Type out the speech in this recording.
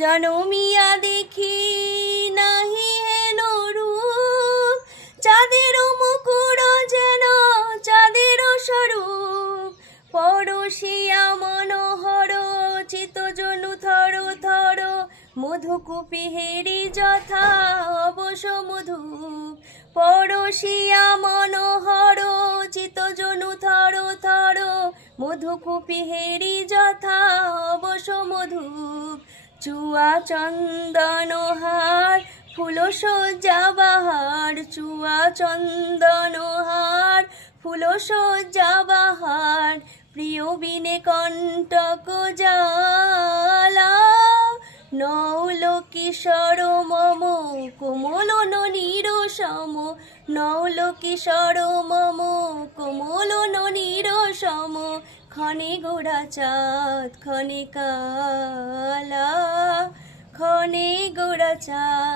জনমিয়া দেখি নাহি হেন রূপ, চাঁদের মুকুর যেন চাঁদের স্বরূপ। পরশিয়া মনোহর চিত্তজনু থর থর, মধুকূপি হেরি যথা অবশ মধুপ। পরশিয়া মনোহর চিত্তজনু থর থর, মধুকূপি হেরি যথা অবশ মধুপ। চুয়া চন্দনহার ফুল সজ্জা বাহার, চুয়া চন্দনহার ফুল সজ্জা বাহার। প্রিয় বিনে কণ্টক জ্বালা, নৌল কিশোর মম কোমল ননীর সম। নৌল কিশোর মম কোমল ননীর সম। ক্ষণে গোরা চাঁদ ক্ষণে কালা, ক্ষণে গোরা চাঁদ।